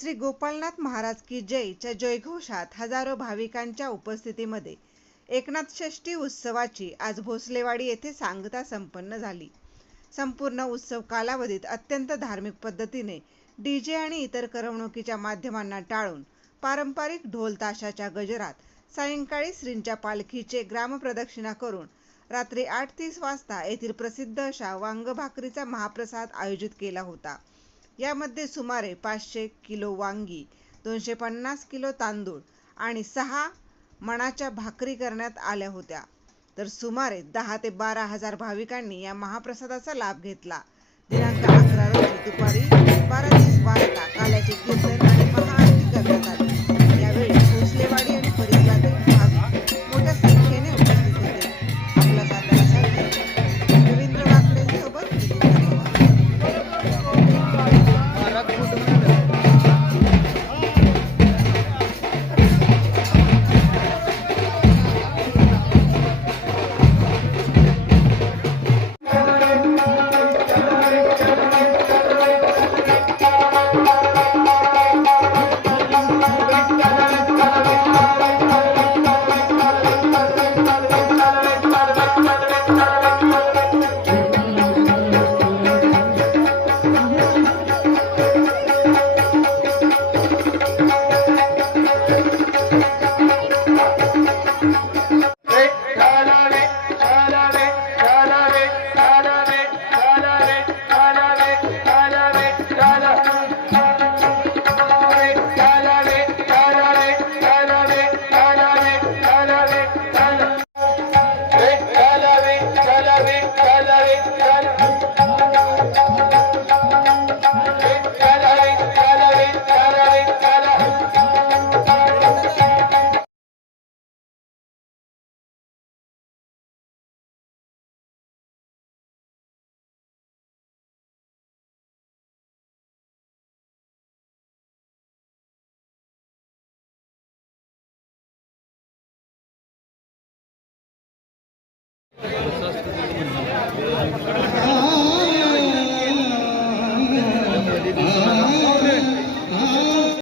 श्री गोपालनाथ महाराज की जयच्या जयघोषात हजारो भाविकांच्या उपस्थितीमध्ये एकनाथ षष्ठी उत्सवाची आज भोसलेवाडी येथे सांगता संपन्न झाली. संपूर्ण उत्सव कालावधीत अत्यंत धार्मिक पद्धतीने डीजे आणि इतर करमणुकीच्या माध्यमांना टाळून पारंपरिक ढोल ताशाच्या गजरात सायंकाळी श्रींच्या पालखीचे ग्रामप्रदक्षिणा करून रात्री 8:30 वाजता येथील प्रसिद्ध अशा वांग भाकरीचा महाप्रसाद आयोजित केला होता. यामध्ये सुमारे 500 किलो वांगी, 250 किलो तांदूळ आणि 6 मणाच्या भाकरी करण्यात आल्या होत्या. तर सुमारे 10 ते 12 हजार भाविकांनी या महाप्रसादाचा लाभ घेतला. दिनांक 11 रोजी दुपारी 12:30 वाजता काल्याचे कीर्तन आणि महाआरती करण्यात आली. यावेळी भोसलेवाडी आणि परिसरातील भाविक मोठ्या संख्येने उपस्थित होते. आपला सातारासाठी रवींद्र वाकडेंसोबत Ah